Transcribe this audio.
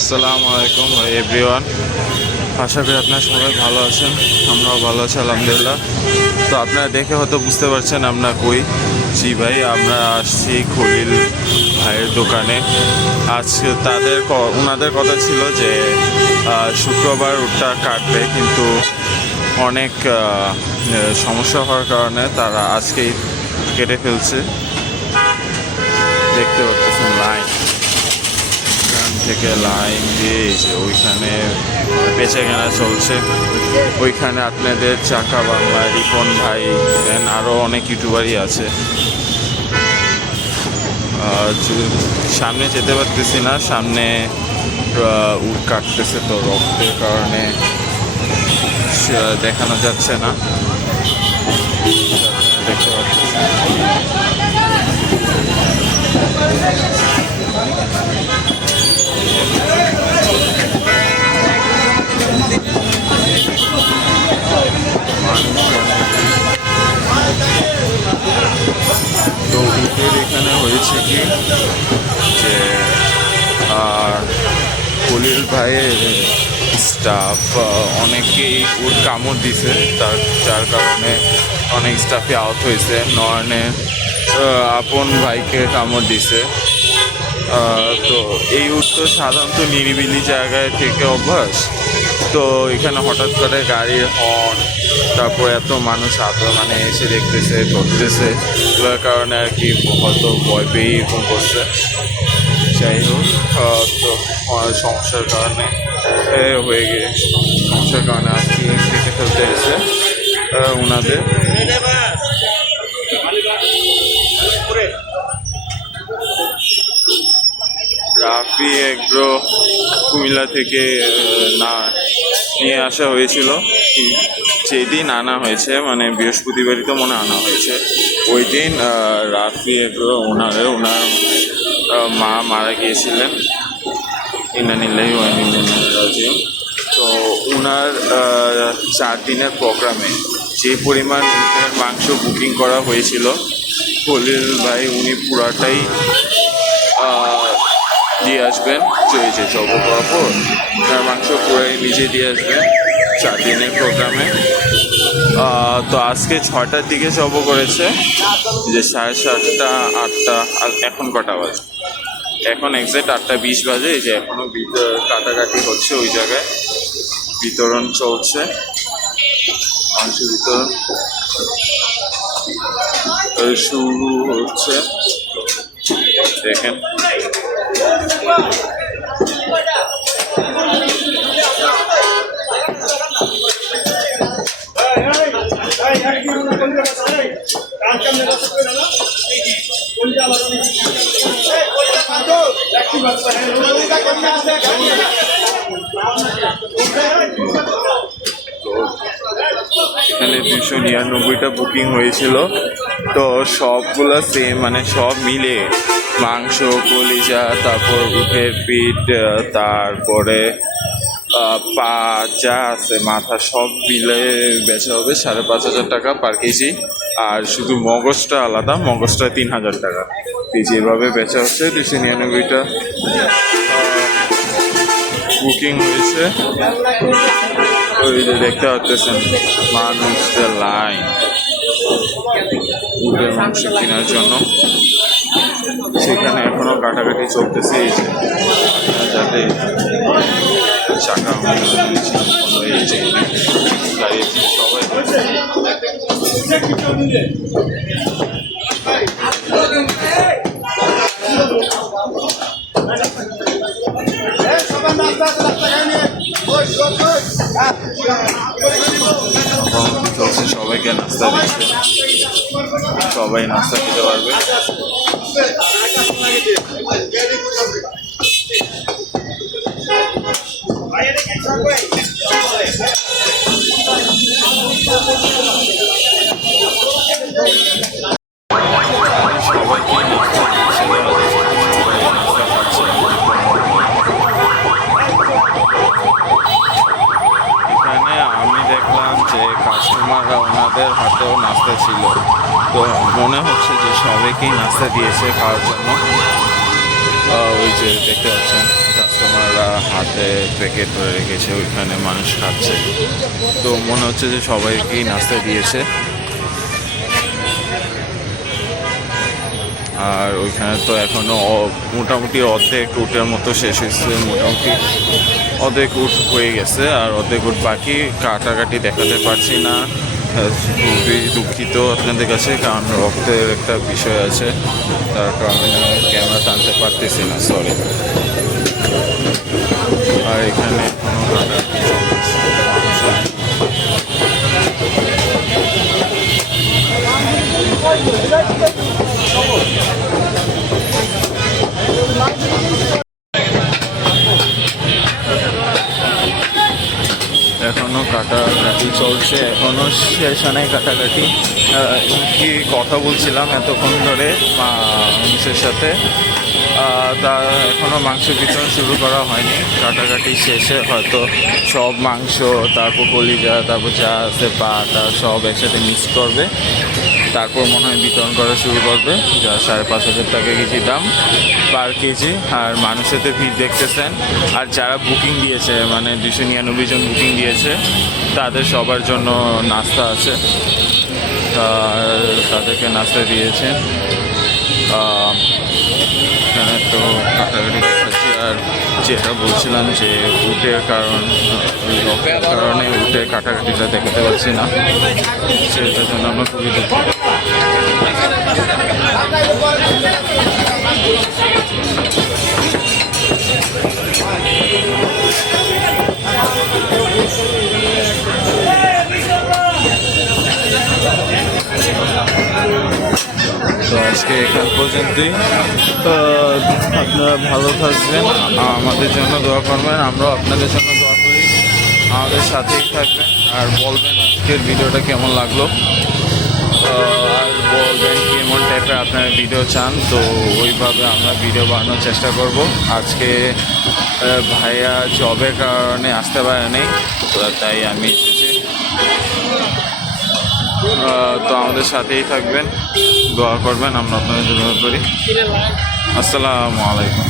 আসসালামু আলাইকুম এভরিওয়ান। আশা করি আপনারা সবাই ভালো আছেন, আমরাও ভালো আছি আলহামদুলিল্লাহ। তো আপনারা দেখে হয়তো বুঝতে পারছেন আমরা কই। জি ভাই, আমরা আসছি খলিল ভাইয়ের দোকানে। আজকে ওনাদের কথা ছিল যে শুক্রবার উটটা কাটবে, কিন্তু অনেক সমস্যা হওয়ার কারণে তারা আজকেই কেটে ফেলছে। দেখতে পাচ্ছেন লাইন থেকে লাইন দিয়ে যে ওইখানে বেচা কেনা চলছে। ওইখানে আপনাদের চাকা বাংলা, রিপন ভাই, দেন আরও অনেক ইউটিউবারই আছে। সামনে যেতে পারতেছি না, সামনে উট কাটতেছে, তো রক্তের কারণে দেখানো যাচ্ছে না। দেখতে পাচ্ছি তো উটের এখানে হয়েছে কি যে খলিল ভাইয়ের স্টাফ অনেকেই উট কামড় দিছে, যার কারণে অনেক স্টাফই আহত হয়েছে। নয়নের আপন ভাইকে কামড় দিছে। তো এই উট তো সাধারণত নিরিবিলি জায়গায় থেকে অভ্যাস, তো এখানে হঠাৎ করে গাড়ির হর্ন, তারপর এত মানুষ মানে এসে দেখতেছে, ধরতেছে, এগুলোর কারণে আর কি হয়তো ভয় পেয়ে এরকম করছে। যাই হোক, তো সমস্যার কারণে হয়ে গিয়েছে, সমস্যার কারণে আর কি কেটে ফেলতে এসে ওনাদের। রাফি এগ্রো কুমিল্লা থেকে নিয়ে আসা হয়েছিল। যেদিন আনা হয়েছে মানে বৃহস্পতিবারই তো মনে আনা হয়েছে, ওই দিন রাফি এগ্রো ওনার মা মারা গিয়েছিলেন। ইন্নানিল্লাহি ওয়া ইন্না ইলাইহি রাজিউন। তো ওনার 4 দিনের প্রোগ্রামে যে পরিমাণ মাংস বুকিং করা হয়েছিল, খলিল ভাই উনি পুরাটাই দিয়ে আসবেন। যে জব করার পর মাংস পুরাই নিজে দিয়ে আসবেন 4 দিনের প্রোগ্রামে। তো আজকে 6টার দিকে জব করেছে, যে 7:30 8টা, আর এখন কটা বাজে? এখন এক্সাক্ট 8:20 বাজে। এই যে এখনও কাটাকাটি হচ্ছে, ওই জায়গায় বিতরণ চলছে, মাংস বিতরণ শুরু হচ্ছে। দেখেন এখানে 299টা বুকিং হয়েছিল। তো সবগুলা সেম, মানে সব মিলে মাংস, কলিজা, তারপর উটের পিঠ, তারপরে পা যা আছে, মাথা, সব মিলে বেচা হবে 5,500 টাকা পার কেজি। আর শুধু মগজটা আলাদা, মগজটা 3,000 টাকা কেজি। এভাবে বেচা হচ্ছে। 299টা বুকিং হয়েছে। ওই যে দেখতে পাচ্ছেন মানুষদের লাইন উটের মাংস কেনার জন্য। সেখানে এখনো কাটাকাটি চলতেছে, যাতে চাকা দাঁড়িয়েছে সবাই। চলছে, সবাইকে নাস্তা দিচ্ছে, সবাই নাস্তা খেতে পারবে। আমি দেখলাম যে কাস্টমাররা ওনাদের হাতেও নাস্তা ছিল, তো মনে হচ্ছে যে সবাইকেই নাস্তা দিয়েছে খাওয়ার জন্য। ওই যে দেখতে পাচ্ছেন কাস্টমাররা সাথে প্যাকেট করে রেখেছে, ওইখানে মানুষ খাচ্ছে। তো মনে হচ্ছে যে সবাইকেই নাস্তা দিয়েছে। আর ওইখানে তো এখনো মোটামুটি অর্ধেক উটের মতো শেষ হয়েছে, মোটামুটি অর্ধেক উট হয়ে গেছে, আর অর্ধেক উট বাকি। কাটাকাটি দেখাতে পারছি না, খুবই দুঃখিত আপনাদের কাছে, কারণ রক্তের একটা বিষয় আছে, তার কারণে ক্যামেরা টানতে পারতেছি না, সরি। আর এখানে এখনো কাটাকাটি এখনো কাটাকাটি চলছে, এখনো শেষ হয় নাই কাটাকাটি। কি কথা বলছিলাম এতক্ষণ ধরে মানুষের সাথে, তা এখনো মাংস বিতরণ শুরু করা হয়নি। কাটাকাটি শেষে হয়তো সব মাংস, তারপর কলিজা, তারপর যা আছে পা তা সব একসাথে মিক্স করবে, তারপর মনে হয় বিতরণ করা শুরু করবে। যা 5,500 টাকা কেজি দাম পার কেজি। আর মানুষের তো ভিড় দেখতেছেন। আর যারা বুকিং দিয়েছে, মানে 299 জন বুকিং দিয়েছে, তাদের সবার জন্য নাস্তা আছে, আর তাদেরকে নাস্তা দিয়েছে। এখানে তো কাটাকাটি দেখাচ্ছি। আর যেটা বলছিলাম যে উটের কারণে উটের কাটাকাটিটা দেখাতে পারছি না, সেটার জন্য আমরা খুবই দুঃখিত। তো আজকে এখান পর্যন্তই। আপনারা ভালো থাকবেন, আমাদের জন্য দোয়া করবেন, আমরাও আপনাদের জন্য দোয়া করি। আমাদের সাথেই থাকবেন, আর বলবেন আজকের ভিডিওটা কেমন লাগলো, আর বলবেন কেমন টাইপের আপনারা ভিডিও চান, তো ওইভাবে আমরা ভিডিও বানানোর চেষ্টা করব। আজকে ভাইয়া জবের কারণে আসতে পারেনি, তাই আমি এসেছি। তো আমাদের সাথেই থাকবেন, দোয়া করবেন, আমরা আপনাদের জন্য করি। আসসালামু আলাইকুম।